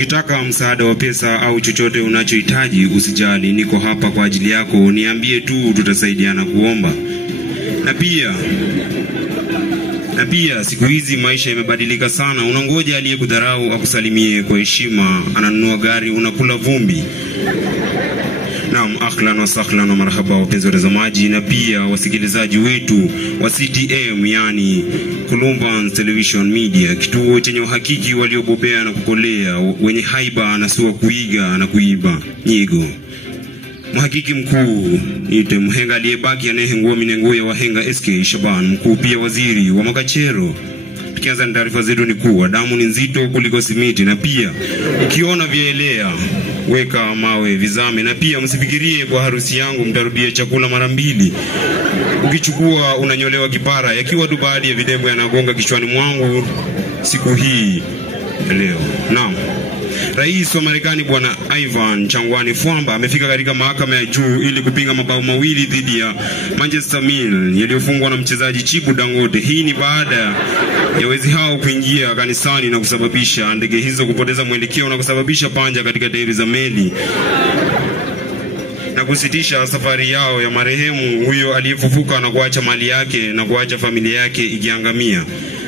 ukitaka msaada wa pesa au chochote unachohitaji usijali, niko hapa kwa ajili yako. Niambie tu, tutasaidiana kuomba. Na pia siku hizi maisha yamebadilika sana. Unangoja aliyekudharau akusalimie kwa heshima, ananunua gari, unakula vumbi. Naam, ahlan wa sahlan wa marhaba wapenzi watazamaji na pia wasikilizaji wetu wa CTM, yani Columbans Television Media, kituo chenye uhakiki waliobobea na kukolea, wenye haiba na siwa kuiga na kuiba nyigo. Mhakiki mkuu ite mhenga aliyebaki anayehengua minengo ya wahenga SK Shaban, mkuu pia waziri wa Makachero. Tukianza na taarifa zetu ni kuwa damu ni nzito kuliko simiti, na pia ukiona vielea weka mawe vizame, na pia msifikirie kwa harusi yangu mtarudia chakula mara mbili. Ukichukua unanyolewa kipara, yakiwa tu baadhi ya vidembo yanagonga kichwani mwangu siku hii leo. Naam. Rais wa Marekani Bwana Ivan Changwani Fwamba amefika katika mahakama ya juu ili kupinga mabao mawili dhidi ya Manchester Mill yaliyofungwa na mchezaji Chibu Dangote. Hii ni baada ya wezi hao kuingia kanisani na kusababisha ndege hizo kupoteza mwelekeo na kusababisha panja katika tairi za meli na kusitisha safari yao ya marehemu huyo aliyefufuka na kuacha mali yake na kuacha familia yake ikiangamia.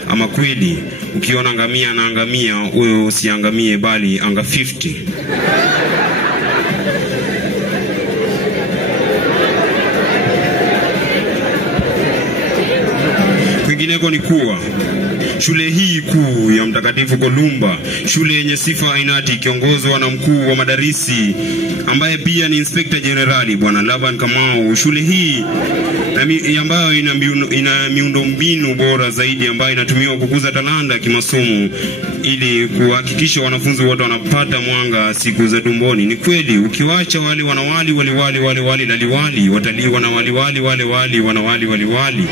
Ama kweli ukiona ngamia na angamia, wewe usiangamie bali anga 50. Kwingineko ni kuwa shule hii kuu ya Mtakatifu Kolumba, shule yenye sifa ainati, kiongozwa na mkuu wa madarisi ambaye pia ni Inspector Generali Bwana Laban Kamau. Shule hii ambayo ina miundombinu bora zaidi ambayo inatumiwa kukuza talanta kimasomo ili kuhakikisha wanafunzi wote wanapata mwanga siku za tumboni. Ni kweli ukiwacha wale wanawali laliwali wataliwa na wali wanawali,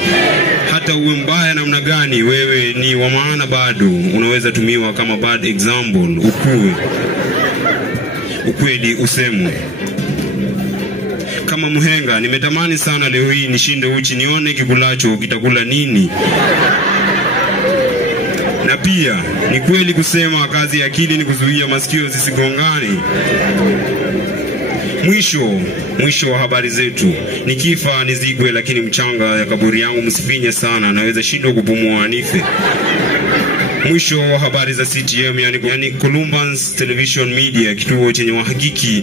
hata uwe mbaya namna gani, wewe ni wa maana bado unaweza tumiwa kama bad example. Ukweli usemu kama mhenga. Nimetamani sana leo hii nishinde uchi nione kikulacho kitakula nini. Na pia ni kweli kusema kazi ya akili ni kuzuia masikio zisigongane. Mwisho wa habari zetu. Nikifa nizigwe, lakini mchanga ya kaburi yangu msifinye sana, naweza shindwa kupumua nife. Mwisho wa habari za CTM, yani Columbans Television Media, kituo chenye wahakiki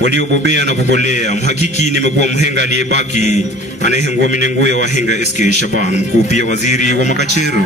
waliobobea na kukolea. Mhakiki nimekuwa mhenga aliyebaki anayehengua minengo ya wahenga SK Shaban, mkuu pia waziri wa Makachero.